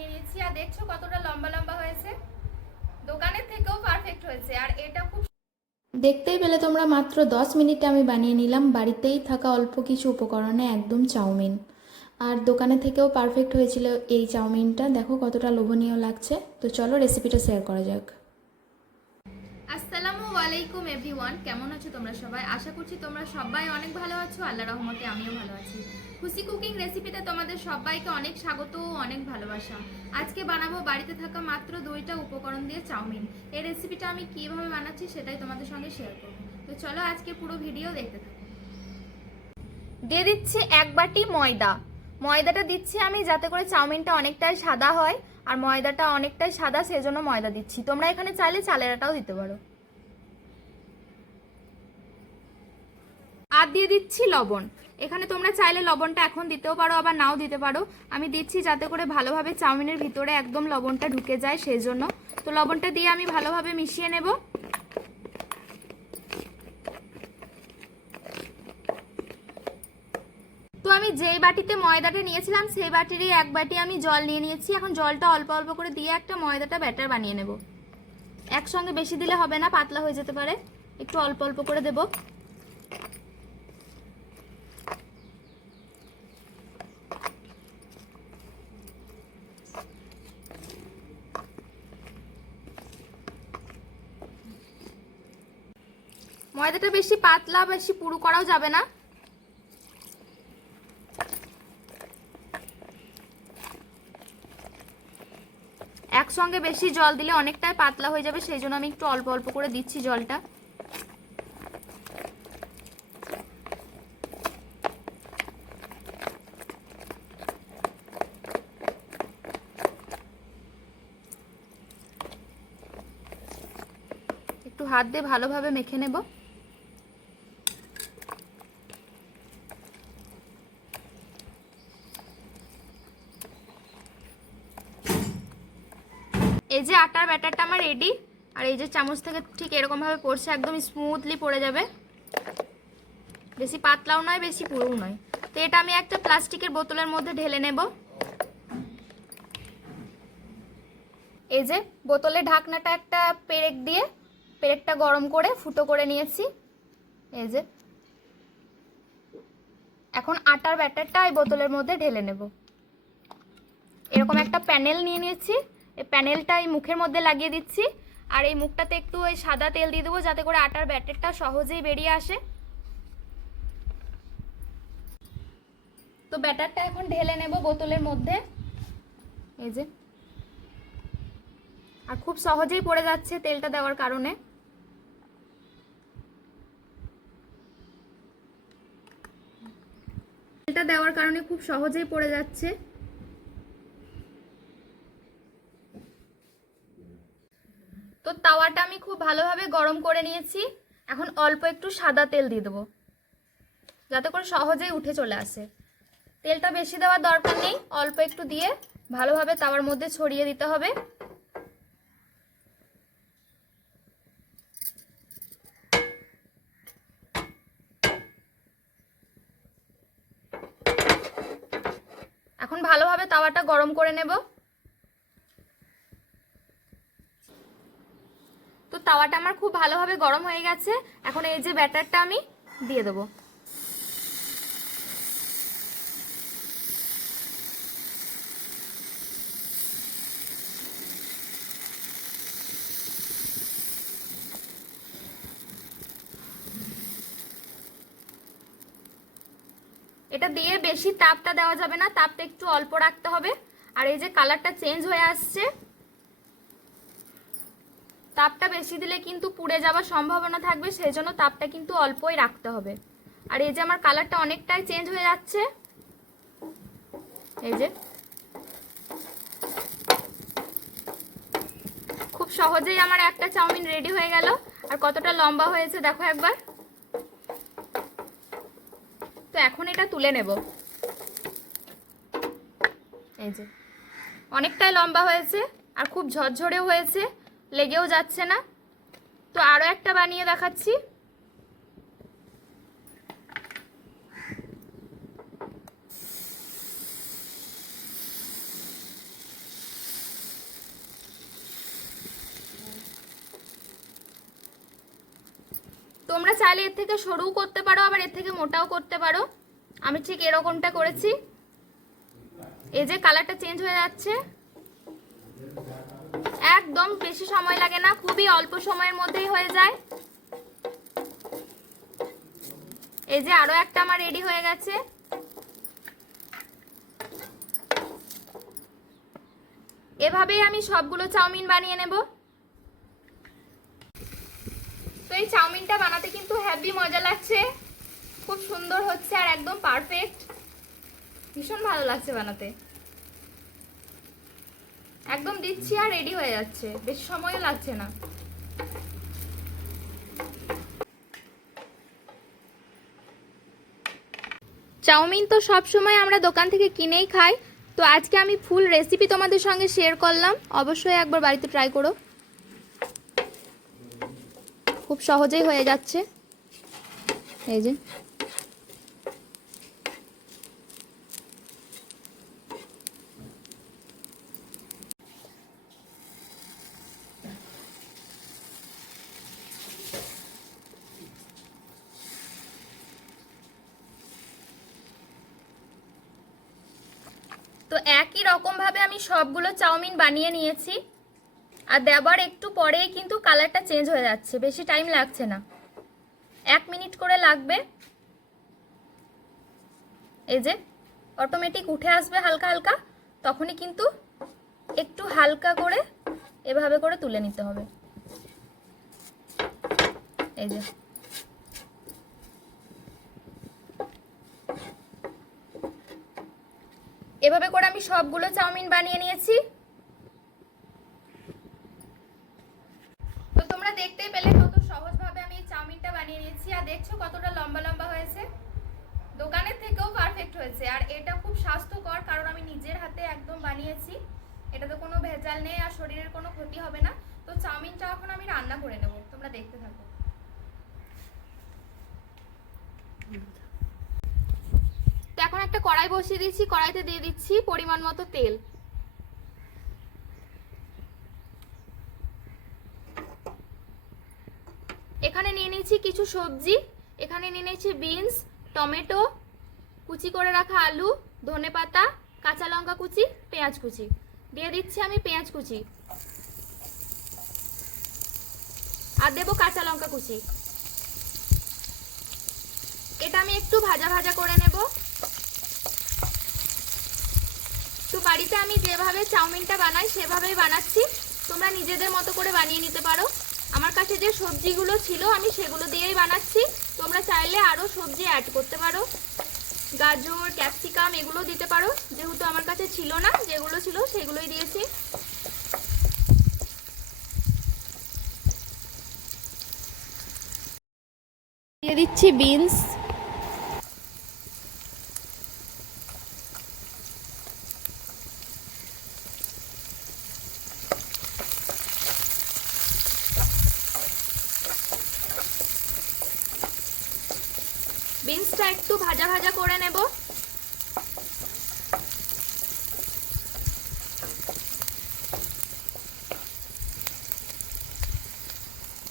বানিয়ে নিয়েছি। আর দেখছ কতটা লম্বা লম্বা হয়েছে? দোকানের থেকেও পারফেক্ট হয়েছে। আর এটা খুব দেখতেই পেলে তোমরা মাত্র দশ মিনিটে আমি বানিয়ে নিলাম। বাড়িতেই থাকা অল্প কিছু উপকরণে একদম চাউমিন। আর দোকানে থেকেও পারফেক্ট হয়েছিল এই চাউমিনটা। দেখো কতটা লোভনীয় লাগছে। তো চলো রেসিপিটা শেয়ার করা যাক। আসসালামু আলাইকুম এভরিওয়ান, কেমন আছো তোমরা সবাই? আশা করছি তোমরা সবাই অনেক ভালো আছো, আল্লাহ রহমতে আমিও ভালো আছি। খুশি কুকিং রেসিপিতে তোমাদের সবাইকে অনেক স্বাগত ও অনেক ভালোবাসা। আজকে বানাবো বাড়িতে থাকা মাত্র দুইটা উপকরণ দিয়ে চাউমিন। এই রেসিপিটা আমি কীভাবে বানাচ্ছি সেটাই তোমাদের সঙ্গে শেয়ার করব। তো চলো আজকে পুরো ভিডিও দেখতে থাকো। দিয়ে দিচ্ছি এক বাটি ময়দা। ময়দাটা দিচ্ছি আমি যাতে করে চাউমিনটা অনেকটাই সাদা হয়, আর ময়দাটা অনেকটাই সাদা সেজন্য ময়দা দিচ্ছি। তোমরা এখানে চাইলে চালের আটাও দিতে পারো। আর দিয়ে দিচ্ছি লবণ। এখানে তোমরা চাইলে লবণটা এখন দিতেও পারো, আবার নাও দিতে পারো। আমি দিচ্ছি যাতে করে ভালোভাবে চাউমিনের ভিতরে একদম লবণটা ঢুকে যায় সেই জন্য তো লবণটা দিয়ে আমি ভালোভাবে মিশিয়ে নেব। তো আমি যেই বাটিতে ময়দাটা নিয়েছিলাম, সেই বাটিরই এক বাটি আমি জল নিয়ে নিয়েছি। এখন জলটা অল্প অল্প করে দিয়ে একটা ময়দাটা ব্যাটার বানিয়ে নেব। একসঙ্গে বেশি দিলে হবে না, পাতলা হয়ে যেতে পারে। একটু অল্প অল্প করে দেবো। ময়দাটা বেশি পাতলা, বেশি পুরু করাও যাবে না। একসঙ্গে বেশি জল দিলে অনেকটাই পাতলা হয়ে যাবে, সেই জন্য আমি একটু অল্প অল্প করে দিচ্ছি জলটা। একটু হাত দিয়ে ভালোভাবে মেখে নেব। এই যে আটার ব্যাটারটা আমার রেডি আর এই যে চামচ থেকে ঠিক এরকমভাবে পড়ছে, একদম স্মুথলি পড়ে যাবে। বেশি পাতলাও নয়, বেশি পুরোও নয়। তো এটা আমি একটা প্লাস্টিকের বোতলের মধ্যে ঢেলে নেব। এই যে বোতলের ঢাকনাটা একটা পেরেক দিয়ে, পেরেকটা গরম করে ফুটো করে নিয়েছি। এই যে। এখন আটার ব্যাটারটা এই বোতলের মধ্যে ঢেলে নেব। এরকম একটা প্যানেল নিয়ে নিয়েছি। প্যানেলটা এই মুখের মধ্যে লাগিয়ে দিচ্ছি। আর এই মুখটাতে একটু ওই সাদা তেল দিয়ে দেবো যাতে করে আটার ব্যাটারটা সহজেই বেরিয়ে আসে। তো ব্যাটারটা এখন ঢেলে নেব বোতলের মধ্যে। এই যে। আর খুব সহজেই পড়ে যাচ্ছে তেলটা দেওয়ার কারণে। তেলটা দেওয়ার কারণে খুব সহজেই পড়ে যাচ্ছে। তো তাওয়াটা আমি খুব ভালোভাবে গরম করে নিয়েছি। এখন অল্প একটু সাদা তেল দিয়ে দেবো। যাতে করে সহজেই উঠে চলে আসে। তেলটা বেশি দেওয়ার দরকার নেই। অল্প একটু দিয়ে ভালোভাবে তাওয়ার মধ্যে ছড়িয়ে দিতে হবে। এখন ভালোভাবে তাওয়াটা গরম করে নেব। তাওয়াটা আমার খুব ভালোভাবে গরম হয়ে গেছে। এখন এই যে ব্যাটারটা আমি দিয়ে দেবো। এটা দিয়ে বেশি তাপটা দেওয়া যাবে না, তাপটা একটু অল্প রাখতে হবে। আর এই যে কালারটা চেঞ্জ হয়ে আসছে তাপটা বেশি দিলে কিন্তু পুড়ে যাওয়ার সম্ভাবনা থাকবে সেই জন্য তাপটা কিন্তু অল্পই রাখতে হবে। আর এই যে আমার কালারটা অনেকটাই চেঞ্জ হয়ে যাচ্ছে, এই যে। খুব সহজেই আমার একটা চাউমিন রেডি হয়ে গেল। আর কতটা লম্বা হয়েছে দেখো একবার। তো এখন এটা তুলে নেব। এই যে। অনেকটাই লম্বা হয়েছে আর খুব ঝরঝরেও হয়েছে। লেগেও যাচ্ছে না। তো আরও একটা বানিয়ে দেখাচ্ছি। তোমরা চাইলে এর থেকে সরুও করতে পারো, আবার এর থেকে মোটাও করতে পারো। আমি ঠিক এরকমটা করেছি। এই যে কালারটা চেঞ্জ হয়ে যাচ্ছে। একদম বেশি সময় লাগে না, খুবই অল্প সময়ের মধ্যেই হয়ে যায়। এই যে আরও একটা আমার রেডি হয়ে গেছে। এভাবেই আমি সবগুলো চাউমিন বানিয়ে নেব। তো এই চাউমিনটা বানাতে কিন্তু হ্যাভি মজা লাগছে। খুব সুন্দর হচ্ছে আর একদম পারফেক্ট ভীষণ ভালো লাগছে বানাতে। একদম দিচ্ছি আর রেডি হয়ে যাচ্ছে। বেশি সময়ও লাগছে না। চাউমিন তো সব সময় আমরা দোকান থেকে কিনেই খাই। তো আজকে আমি ফুল রেসিপি তোমাদের সঙ্গে শেয়ার করলাম। অবশ্যই একবার বাড়িতে ট্রাই করো। খুব সহজেই হয়ে যাচ্ছে। এই যে। একই রকমভাবে আমি সবগুলো চাউমিন বানিয়ে নিয়েছি। আর দেবার একটু পরেই কিন্তু কালারটা চেঞ্জ হয়ে যাচ্ছে, বেশি টাইম লাগছে না। এক মিনিট করে লাগবে। এই যে অটোমেটিক উঠে আসবে হালকা হালকা, তখনই কিন্তু একটু হালকা করে এভাবে করে তুলে নিতে হবে। এই যে এভাবে করে আমি সবগুলো চাউমিন বানিয়ে নিয়েছি। তো তোমরা দেখতেই পেলে কত সহজভাবে আমি এই চাউমিনটা বানিয়ে নিয়েছি, আর দেখছ কতটা লম্বা লম্বা হয়েছে। দোকানের থেকেও পারফেক্ট হয়েছে, আর এটা খুব স্বাস্থ্যকর কারণ আমি নিজের হাতে একদম বানিয়েছি। এটাতে কোনো ভেজাল নেই আর শরীরের কোনো ক্ষতি হবে না। তো চাউমিনটা এখন আমি রান্না করে নেব, তোমরা দেখতে থাকো। তো এখন একটা কড়াই বসিয়ে দিচ্ছি কড়াইতে দিয়ে দিচ্ছি পরিমাণ মতো তেল। এখানে নিয়ে নিয়েছি কিছু সবজি, এখানে নিয়ে নিয়েছি বিনস, টমেটো, কুচি করে রাখা আলু, ধনে পাতা, কাঁচা লঙ্কা কুচি, পেঁয়াজ কুচি। দিয়ে দিচ্ছি আমি পেঁয়াজ কুচি। আর দেবো কাঁচা লঙ্কা কুচি। এটা আমি একটু ভাজা ভাজা করে নেব। তো বাড়িতে আমি যেভাবে চাউমিনটা বানাই, সেভাবেই বানাচ্ছি। তোমরা নিজেদের মতো করে বানিয়ে নিতে পারো। আমার কাছে যে সবজিগুলো ছিল, আমি সেগুলো দিয়েই বানাচ্ছি। তোমরা চাইলে আরও সবজি অ্যাড করতে পারো। গাজর ক্যাপসিকাম এগুলো দিতে পারো। যেহেতু আমার কাছে ছিল না, যেগুলো ছিল সেগুলোই দিয়েছি। দিয়ে দিচ্ছি বিনস বিনসটা একটু ভাজা ভাজা করে নেব।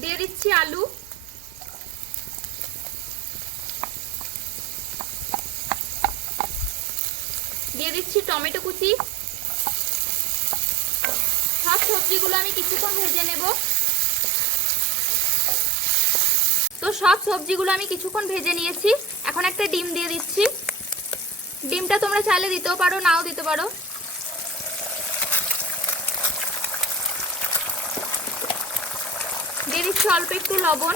দিয়ে দিচ্ছি আলু। দিয়ে দিচ্ছি টমেটো কুচি। সব সবজিগুলো আমি কিছুক্ষণ ভেজে নেব। তো সব সবজিগুলো আমি কিছুক্ষণ ভেজে নিয়েছি। এখন একটা ডিম দিয়ে দিচ্ছি। ডিমটা তোমরা চাইলে দিতেও পারো, নাও দিতে পারো। দিয়ে দিচ্ছি অল্প একটু লবণ।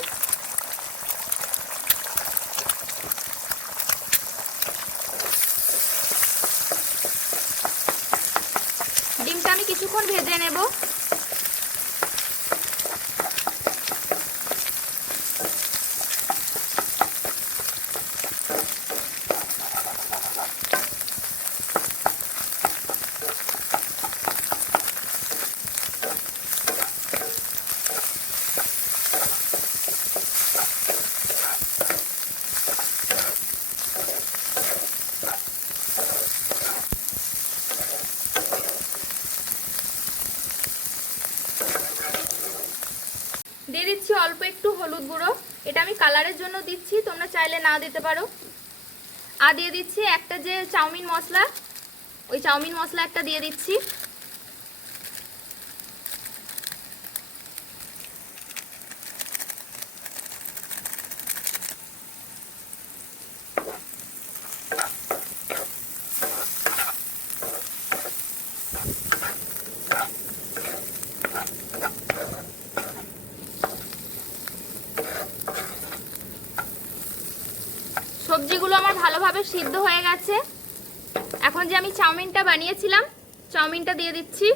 ডিমটা আমি কিছুক্ষণ ভেজে নেব দিয়ে দিচ্ছি অল্প একটু হলুদ গুঁড়ো এটা আমি কালারের জন্য দিচ্ছি তোমরা চাইলে না দিতে পারো। আর দিয়ে দিচ্ছি একটা যে চাউমিন মশলা, ওই চাউমিন মশলা একটা দিয়ে দিচ্ছি। সবজিগুলো আমার ভালোভাবে সিদ্ধ হয়ে গেছে। এখন যে আমি চাউমিনটা বানিয়েছিলাম, চাউমিনটা দিয়ে দিচ্ছি।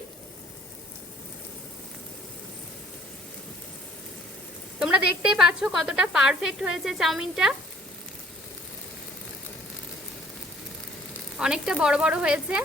তোমরা দেখতেই পাচ্ছ কতটা পারফেক্ট হয়েছে চাউমিনটা। অনেকটা বড় বড় হয়েছে।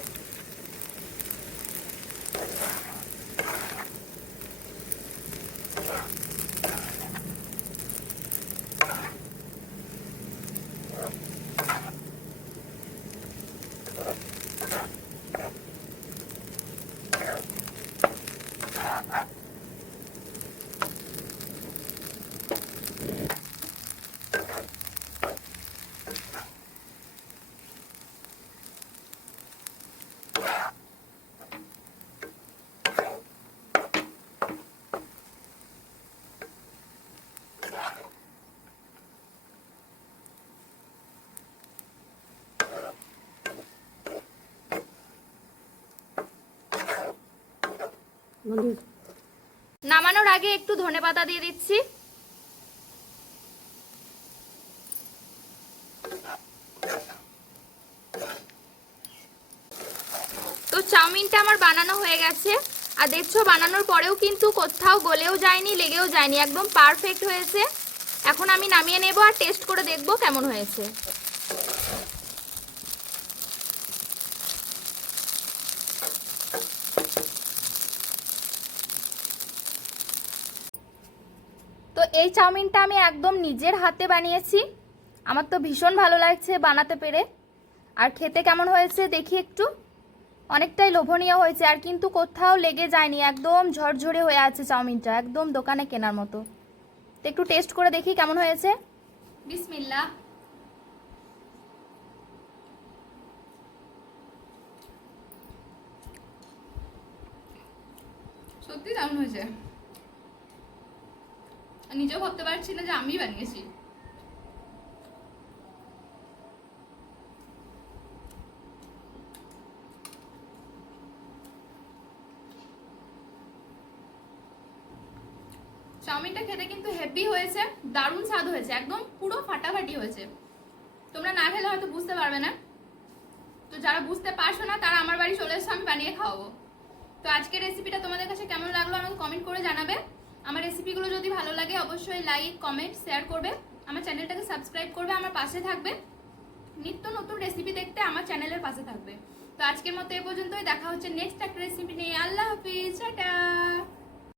নামানোর আগে একটু ধনেপাতা দিয়ে দিচ্ছি। তো চাউমিনটা আমার বানানো হয়ে গেছে। আর দেখছ, বানানোর পরেও কিন্তু কোথাও গলেও যায়নি, লেগেও যায়নি, একদম পারফেক্ট হয়েছে। এখন আমি নামিয়ে নেব আর টেস্ট করে দেখব কেমন হয়েছে। এই চাউমিনটা আমি একদম নিজের হাতে বানিয়েছি। আমার তো ভীষণ ভালো লাগছে বানাতে পেরে। আর খেতে কেমন হয়েছে দেখি একটু। অনেকটাই লোভনীয় হয়েছে আর কিন্তু কোথাও লেগে যায়নি। একদম ঝরঝরে হয়ে আছে চাউমিনটা, একদম দোকানে কেনার মতো। তো একটু টেস্ট করে দেখি কেমন হয়েছে। বিসমিল্লা সত্যি দারুণ হয়েছে। নিজেও ভাবতে পারছি না যে আমি বানিয়েছি। চাউমিনটা খেতে কিন্তু হেভি হয়েছে, দারুণ স্বাদ হয়েছে, একদম পুরো ফাটাফাটি হয়েছে। তোমরা না খেলে হয়তো বুঝতে পারবে না। তো যারা বুঝতে পারছ না, তারা আমার বাড়ি চলে এসে, আমি বানিয়ে খাওয়াবো। তো আজকের রেসিপিটা তোমাদের কাছে কেমন লাগল আমাকে কমেন্ট করে জানাবে। আমার রেসিপিগুলো যদি ভালো লাগে, অবশ্যই লাইক কমেন্ট শেয়ার করবে। আমার চ্যানেলটাকে সাবস্ক্রাইব করবে, আমার পাশে থাকবে। নিত্য নতুন রেসিপি দেখতে আমার চ্যানেলের পাশে থাকবে। তো আজকের মতো এ পর্যন্তই, দেখা হচ্ছে নেক্সট একটা রেসিপি নিয়ে। আল্লাহ হাফিজ, টাটা।